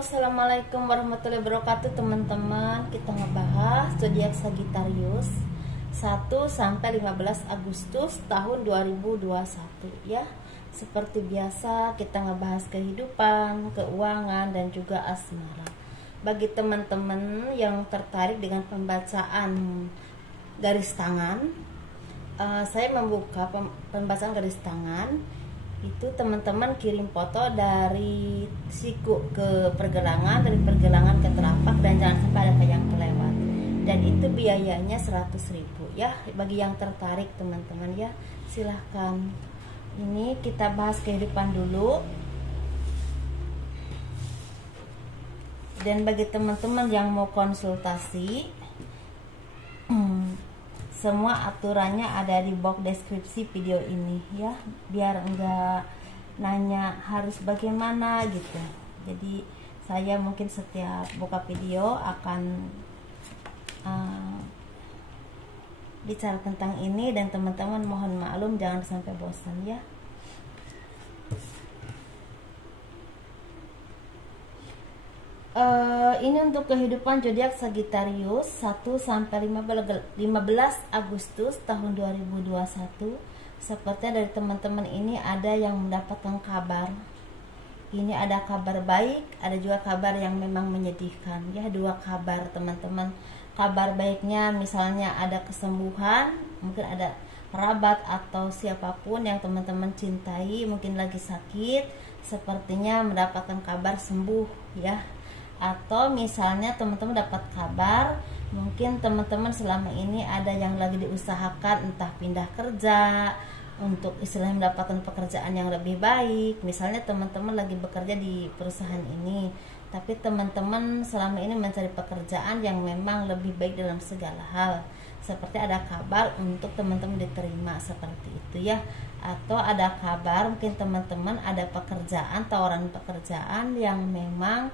Assalamualaikum warahmatullahi wabarakatuh teman-teman. Kita ngebahas zodiak Sagittarius 1 sampai 15 Agustus tahun 2021 ya. Seperti biasa kita ngebahas kehidupan, keuangan dan juga asmara. Bagi teman-teman yang tertarik dengan pembacaan garis tangan, saya membuka pembahasan garis tangan. Itu teman-teman kirim foto dari siku ke pergelangan, dari pergelangan ke telapak, dan jangan sampai ada yang kelewat. Dan itu biayanya 100.000 ya. Bagi yang tertarik teman-teman ya, silahkan. Ini kita bahas kehidupan dulu. Dan bagi teman-teman yang mau konsultasi, semua aturannya ada di box deskripsi video ini ya, biar enggak nanya harus bagaimana gitu. Jadi saya mungkin setiap buka video akan bicara tentang ini, dan teman-teman mohon maklum jangan sampai bosan ya. Ini untuk kehidupan zodiak Sagittarius 1 sampai 15 Agustus tahun 2021. Sepertinya dari teman-teman ini ada yang mendapatkan kabar. Ini ada kabar baik, ada juga kabar yang memang menyedihkan ya. Dua kabar teman-teman. Kabar baiknya misalnya ada kesembuhan, mungkin ada kerabat atau siapapun yang teman-teman cintai mungkin lagi sakit, sepertinya mendapatkan kabar sembuh ya. Atau misalnya teman-teman dapat kabar, mungkin teman-teman selama ini ada yang lagi diusahakan, entah pindah kerja untuk istilahnya mendapatkan pekerjaan yang lebih baik. Misalnya teman-teman lagi bekerja di perusahaan ini, tapi teman-teman selama ini mencari pekerjaan yang memang lebih baik dalam segala hal. Seperti ada kabar untuk teman-teman diterima, seperti itu ya. Atau ada kabar mungkin teman-teman ada pekerjaan, tawaran pekerjaan yang memang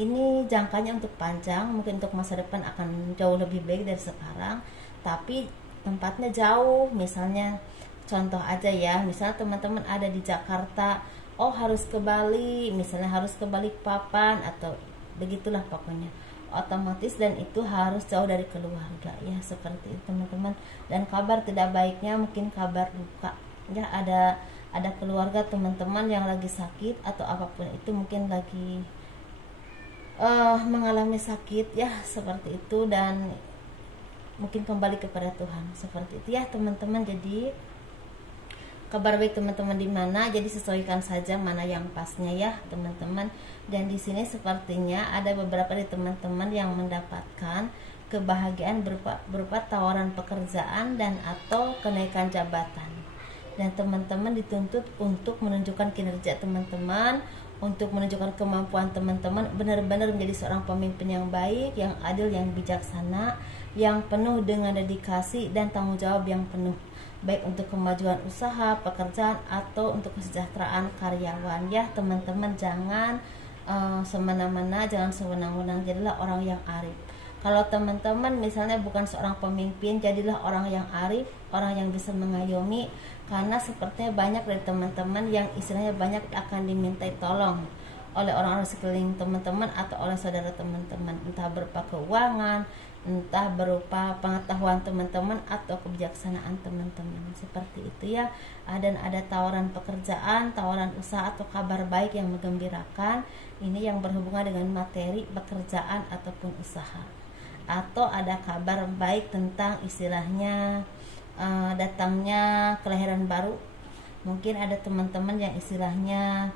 ini jangkanya untuk panjang, mungkin untuk masa depan akan jauh lebih baik dari sekarang, tapi tempatnya jauh. Misalnya contoh aja ya, misalnya teman-teman ada di Jakarta, oh harus ke Bali, misalnya harus ke Balikpapan atau begitulah pokoknya, otomatis dan itu harus jauh dari keluarga ya, seperti itu teman-teman. Dan kabar tidak baiknya mungkin kabar duka ya, ada keluarga teman-teman yang lagi sakit atau apapun itu, mungkin lagi mengalami sakit ya, seperti itu, dan mungkin kembali kepada Tuhan, seperti itu ya teman-teman. Jadi kabar baik teman-teman di mana, jadi sesuaikan saja mana yang pasnya ya teman-teman. Dan di sini sepertinya ada beberapa dari teman-teman yang mendapatkan kebahagiaan berupa tawaran pekerjaan dan atau kenaikan jabatan. Dan teman-teman dituntut untuk menunjukkan kinerja teman-teman, untuk menunjukkan kemampuan teman-teman benar-benar menjadi seorang pemimpin yang baik, yang adil, yang bijaksana, yang penuh dengan dedikasi dan tanggung jawab yang penuh, baik untuk kemajuan usaha, pekerjaan atau untuk kesejahteraan karyawan ya teman-teman. Jangan semena-mena, jangan sewenang-wenang, jadilah orang yang arif. Kalau teman-teman misalnya bukan seorang pemimpin, jadilah orang yang arif, orang yang bisa mengayomi, karena sepertinya banyak dari teman-teman yang istilahnya banyak akan dimintai tolong oleh orang-orang sekeliling teman-teman atau oleh saudara teman-teman, entah berupa keuangan, entah berupa pengetahuan teman-teman atau kebijaksanaan teman-teman, seperti itu ya. Dan ada tawaran pekerjaan, tawaran usaha atau kabar baik yang menggembirakan, ini yang berhubungan dengan materi pekerjaan ataupun usaha. Atau ada kabar baik tentang istilahnya datangnya kelahiran baru. Mungkin ada teman-teman yang istilahnya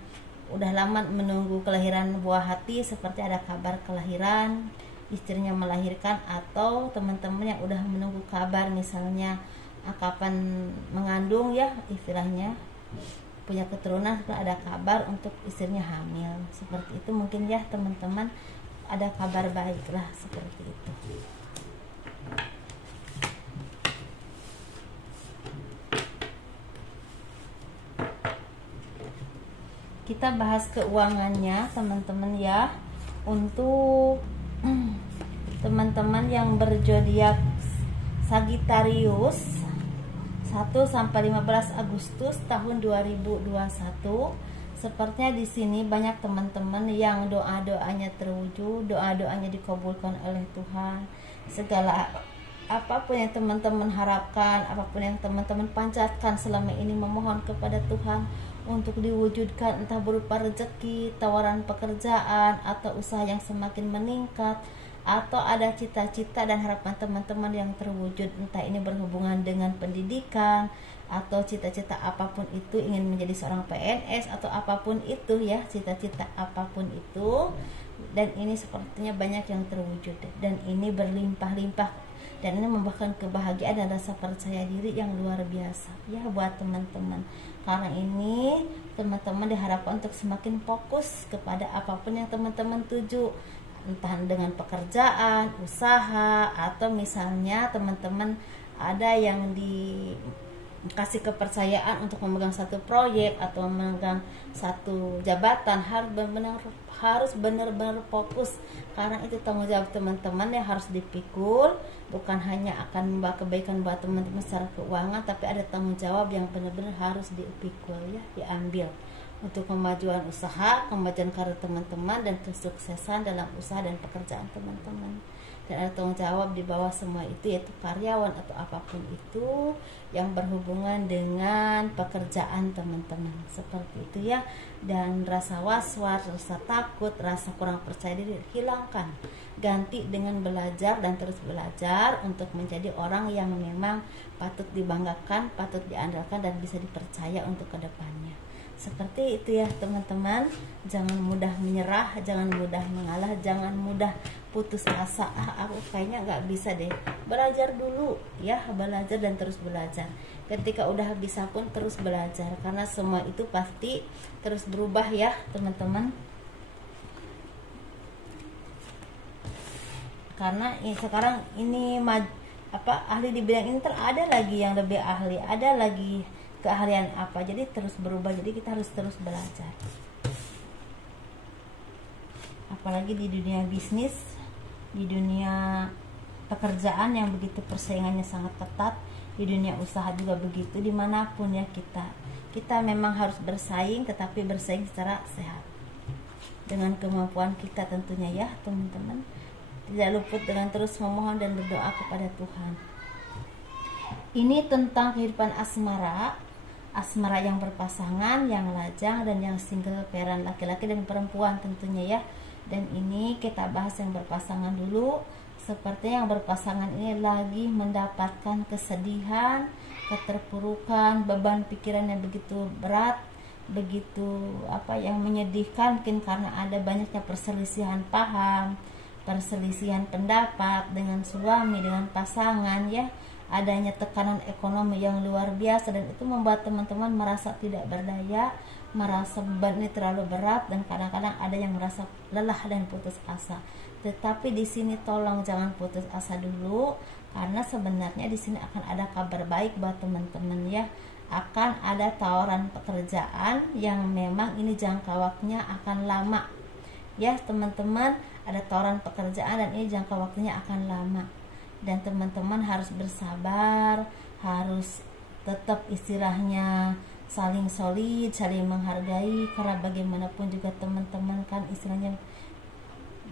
udah lama menunggu kelahiran buah hati, seperti ada kabar kelahiran, istrinya melahirkan, atau teman-teman yang udah menunggu kabar misalnya kapan mengandung ya, istilahnya punya keturunan, ada kabar untuk istrinya hamil, seperti itu mungkin ya teman-teman. Ada kabar baik lah, seperti itu. Kita bahas keuangannya teman-teman ya. Untuk teman-teman yang berzodiak Sagittarius 1 sampai 15 Agustus tahun 2021, Sepertinya di sini banyak teman-teman yang doa-doanya terwujud, doa-doanya dikabulkan oleh Tuhan. Segala apapun yang teman-teman harapkan, apapun yang teman-teman panjatkan selama ini, memohon kepada Tuhan untuk diwujudkan, entah berupa rezeki, tawaran pekerjaan, atau usaha yang semakin meningkat, atau ada cita-cita dan harapan teman-teman yang terwujud, entah ini berhubungan dengan pendidikan atau cita-cita apapun itu, ingin menjadi seorang PNS atau apapun itu ya, cita-cita apapun itu. Dan ini sepertinya banyak yang terwujud, dan ini berlimpah-limpah, dan ini membawakan kebahagiaan dan rasa percaya diri yang luar biasa ya buat teman-teman. Karena ini teman-teman diharapkan untuk semakin fokus kepada apapun yang teman-teman tuju, entah dengan pekerjaan, usaha, atau misalnya teman-teman ada yang dikasih kepercayaan untuk memegang satu proyek atau memegang satu jabatan, harus benar-benar fokus, karena itu tanggung jawab teman-teman yang harus dipikul. Bukan hanya akan membawa kebaikan buat teman-teman secara keuangan, tapi ada tanggung jawab yang benar-benar harus dipikul ya, diambil untuk kemajuan usaha, kemajuan karir teman-teman, dan kesuksesan dalam usaha dan pekerjaan teman-teman. Dan ada tanggung jawab di bawah semua itu, yaitu karyawan atau apapun itu yang berhubungan dengan pekerjaan teman-teman, seperti itu ya. Dan rasa was-was, rasa takut, rasa kurang percaya diri hilangkan, ganti dengan belajar dan terus belajar untuk menjadi orang yang memang patut dibanggakan, patut diandalkan, dan bisa dipercaya untuk kedepannya. Seperti itu ya teman-teman. Jangan mudah menyerah, jangan mudah mengalah, jangan mudah putus asa. Aku kayaknya nggak bisa deh. Belajar dulu ya, belajar dan terus belajar. Ketika udah bisa pun terus belajar, karena semua itu pasti terus berubah ya teman-teman. Karena sekarang ini ahli di bidang ini ada lagi yang lebih ahli, ada lagi keahlian apa, jadi terus berubah, jadi kita harus terus belajar. Apalagi di dunia bisnis, di dunia pekerjaan yang begitu persaingannya sangat ketat, di dunia usaha juga begitu, dimanapun ya kita memang harus bersaing, tetapi bersaing secara sehat dengan kemampuan kita tentunya ya teman-teman. Tidak luput dengan terus memohon dan berdoa kepada Tuhan. Ini tentang kehidupan asmara yang berpasangan, yang lajang, dan yang single parent, laki-laki dan perempuan tentunya ya. Dan ini kita bahas yang berpasangan dulu. Seperti yang berpasangan ini lagi mendapatkan kesedihan, keterpurukan, beban pikiran yang begitu berat, begitu yang menyedihkan, mungkin karena ada banyaknya perselisihan paham, perselisihan pendapat dengan suami, dengan pasangan ya. Adanya tekanan ekonomi yang luar biasa, dan itu membuat teman-teman merasa tidak berdaya, merasa beban ini terlalu berat, dan kadang-kadang ada yang merasa lelah dan putus asa. Tetapi di sini tolong jangan putus asa dulu, karena sebenarnya di sini akan ada kabar baik buat teman-teman ya. Akan ada tawaran pekerjaan yang memang ini jangka waktunya akan lama ya teman-teman. Ada tawaran pekerjaan dan ini jangka waktunya akan lama, dan teman-teman harus bersabar, harus tetap istilahnya saling solid, saling menghargai, karena bagaimanapun juga teman-teman kan istilahnya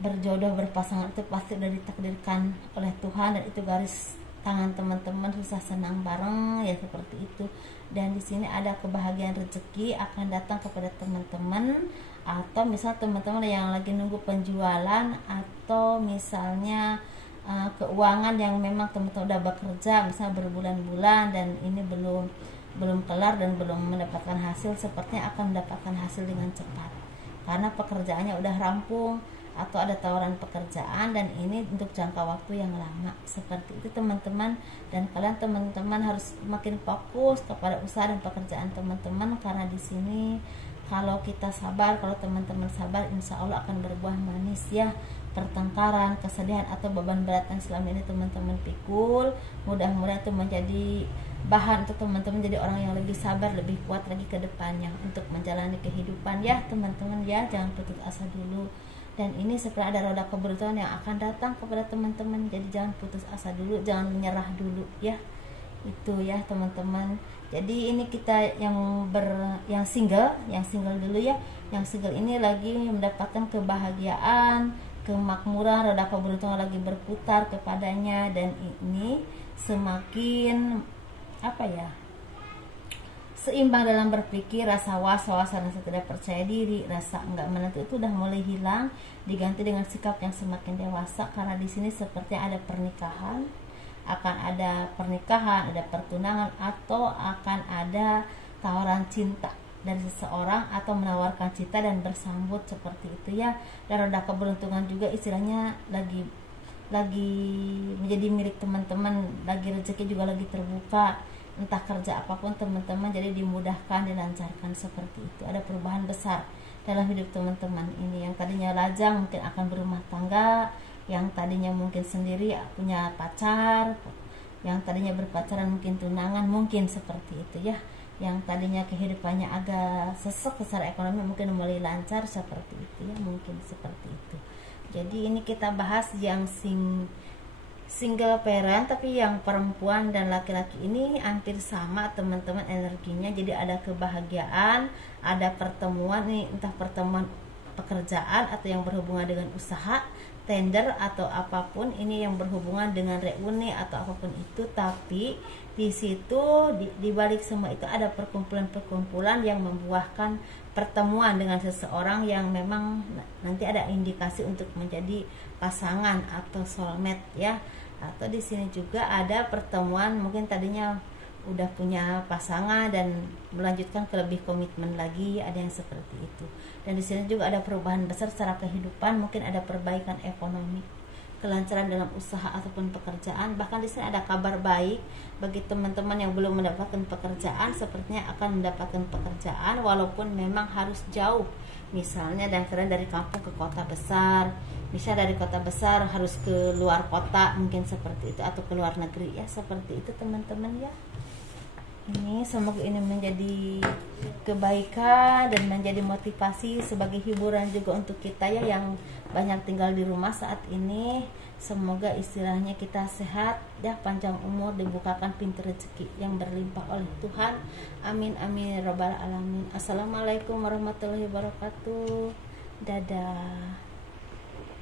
berjodoh, berpasangan itu pasti sudah ditakdirkan oleh Tuhan, dan itu garis tangan teman-teman, susah senang bareng ya, seperti itu. Dan di sini ada kebahagiaan rezeki akan datang kepada teman-teman, atau misal teman-teman yang lagi nunggu penjualan, atau misalnya keuangan yang memang teman-teman udah bekerja misalnya berbulan-bulan dan ini belum kelar dan belum mendapatkan hasil, sepertinya akan mendapatkan hasil dengan cepat karena pekerjaannya udah rampung, atau ada tawaran pekerjaan dan ini untuk jangka waktu yang lama. Seperti itu teman-teman, dan kalian teman-teman harus makin fokus kepada usaha dan pekerjaan teman-teman, karena di sini kalau kita sabar, kalau teman-teman sabar, insya Allah akan berbuah manis ya. Pertengkaran, kesedihan, atau beban berat yang selama ini teman-teman pikul, mudah-mudahan itu menjadi bahan untuk teman-teman jadi orang yang lebih sabar, lebih kuat lagi ke depannya untuk menjalani kehidupan ya teman-teman ya. Jangan putus asa dulu, dan ini seperti ada roda keberuntungan yang akan datang kepada teman-teman, jadi jangan putus asa dulu, jangan menyerah dulu ya. Itu ya teman-teman. Jadi ini kita yang single dulu ya. Yang single ini lagi mendapatkan kebahagiaan, kemakmuran, roda keberuntungan lagi berputar kepadanya, dan ini semakin apa ya, seimbang dalam berpikir. Rasa was-was, rasa tidak percaya diri, rasa enggak menentu itu udah mulai hilang, diganti dengan sikap yang semakin dewasa. Karena di sini seperti ada pernikahan, akan ada pernikahan, ada pertunangan, atau akan ada tawaran cinta dari seseorang, atau menawarkan cinta dan bersambut seperti itu ya. Dan roda keberuntungan juga istilahnya lagi menjadi milik teman-teman, lagi rezeki juga lagi terbuka, entah kerja apapun teman-teman, jadi dimudahkan, dilancarkan seperti itu. Ada perubahan besar dalam hidup teman-teman ini. Yang tadinya lajang mungkin akan berumah tangga, yang tadinya mungkin sendiri punya pacar, yang tadinya berpacaran mungkin tunangan, mungkin seperti itu ya. Yang tadinya kehidupannya agak sesek secara ekonomi mungkin mulai lancar seperti itu ya, mungkin seperti itu. Jadi ini kita bahas yang single parent, tapi yang perempuan dan laki-laki ini hampir sama teman-teman energinya. Jadi ada kebahagiaan, ada pertemuan nih, entah pertemuan pekerjaan atau yang berhubungan dengan usaha, tender atau apapun ini yang berhubungan dengan reuni atau apapun itu. Tapi di situ di balik semua itu ada perkumpulan-perkumpulan yang membuahkan pertemuan dengan seseorang yang memang nanti ada indikasi untuk menjadi pasangan atau soulmate ya. Atau di sini juga ada pertemuan mungkin tadinya udah punya pasangan dan melanjutkan ke lebih komitmen lagi, ada yang seperti itu. Dan di sini juga ada perubahan besar secara kehidupan, mungkin ada perbaikan ekonomi, kelancaran dalam usaha ataupun pekerjaan. Bahkan di sini ada kabar baik bagi teman-teman yang belum mendapatkan pekerjaan, sepertinya akan mendapatkan pekerjaan walaupun memang harus jauh. Misalnya dan kalian dari kampung ke kota besar, misalnya dari kota besar harus ke luar kota, mungkin seperti itu, atau ke luar negeri ya, seperti itu teman-teman ya. Ini semoga ini menjadi kebaikan dan menjadi motivasi sebagai hiburan juga untuk kita ya yang banyak tinggal di rumah saat ini. Semoga istilahnya kita sehat ya, panjang umur, dibukakan pintu rezeki yang berlimpah oleh Tuhan. Amin amin ya rabbal alamin. Assalamualaikum warahmatullahi wabarakatuh. Dadah.